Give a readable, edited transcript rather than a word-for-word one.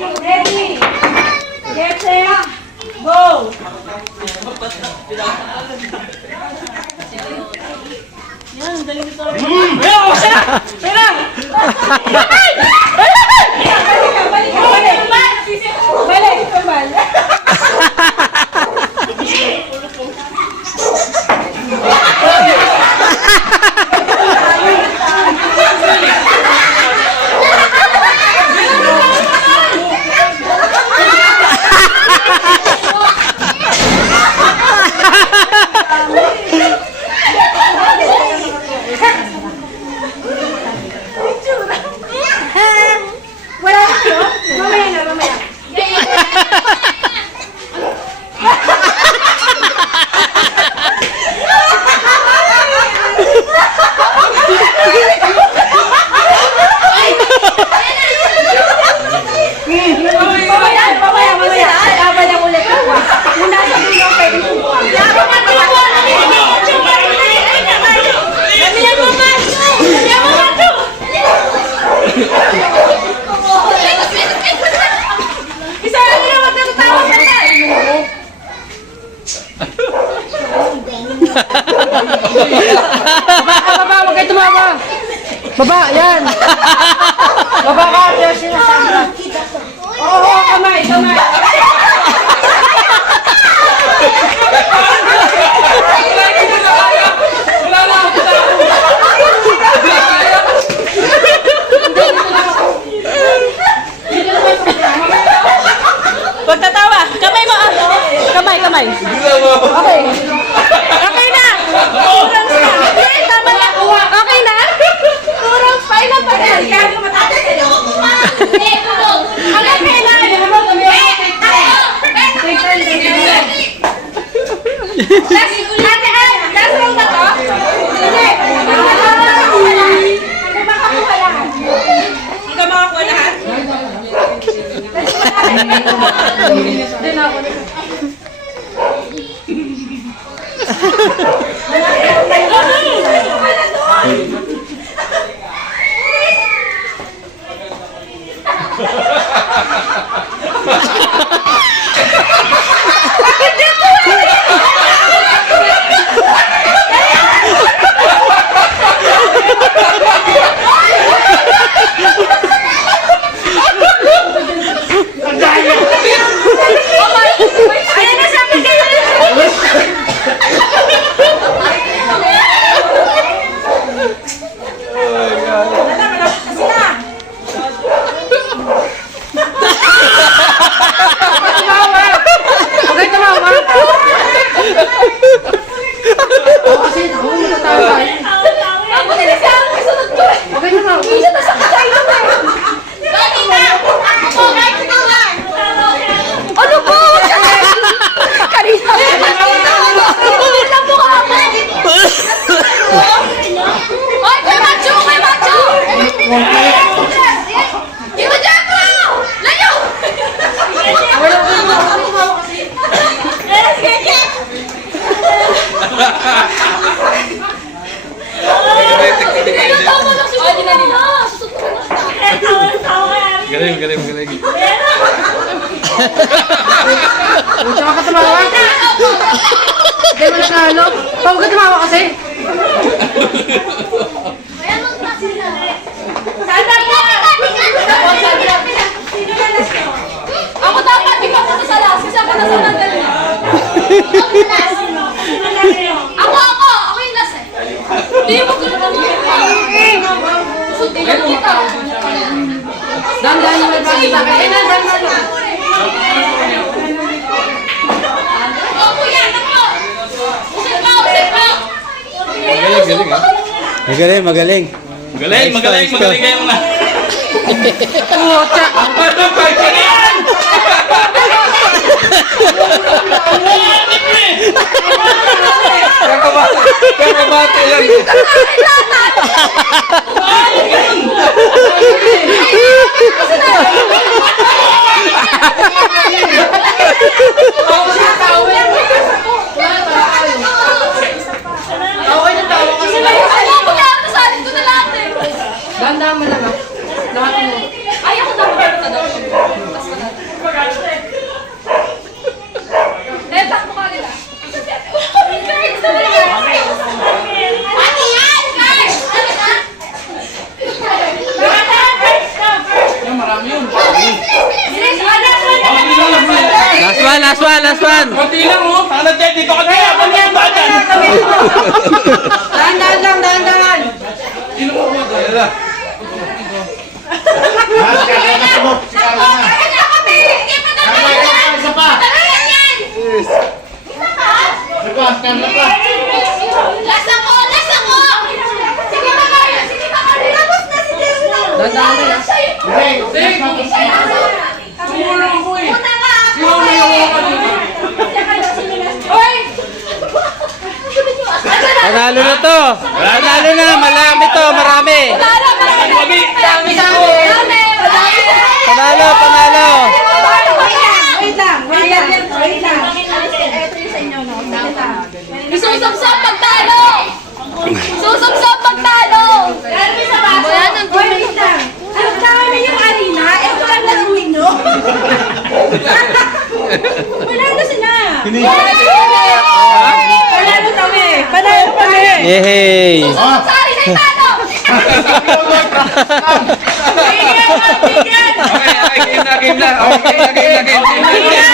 Ready? Get set. Go! Yan, galing ito. Ayun! Siya! Siya! Balik! Balik! Balik! Balik! Baba, huwag kayo tumawa. Baba, yan. Baba ka, yan sinasabi. Oo, kamay, kamay. Huwag tatawa. Kamay mo. Kamay, kamay. Okay. Okay na. Tama na. Okay na? Turong final pa rin. Kaya ka matatas. Hanggang kailangan. Last round na to? Hindi. Hanggang makakuha lahat. Hanggang makakuha lahat? Hindi na ako. Galing, galing, galing. Tsaka ka tumawa. Hindi mo nagkahalo. Huwag ka tumawa kasi. Ako dapat, di pa ako sa last. Kasi ako nasa nagal niya. Ako! Ako yung last eh. Di mo ko naman mo. Susunod mo kita. Dandan yung may bagay sa akin. Dandan lang. Ako yan! Ako! Usip mo! Usip mo! Galing, galing ah. Magaling, magaling. Magaling, magaling, magaling kayo na. Pucha. Ano ba yan? Kakabate yan. Ganda mo lang ah. Lahat mo. Ay, ako dapat. last one, last one. Konti lang oh. Tangan tayo dito ka tayo. Konti lang ba dyan? Dahan-dahan lang, dahan-dahan. Sino mo ba? Dahil lang. Isa pa! Last ako! Last ako! Sige pa kayo! Sige pa kayo! Tapos na si Teo! Dahan-dahan lang. Sumulong ako eh. Una nga ako! Sumulong ako kanina. Hoy! Panalo na to. Panalo na, marami to, marami. Panalo, panalo. Wait lang, wait lang, wait lang. Isusubsob pagtalo! Susubsob pagtalo! Ayan ang Wait lang. Ang dami yung arena, ito lang laruin nyo. Panalo sila. Panalo kami. Panalo kami. Yay! Sorry na italo! Okay, game na. Okay, game na. Game na.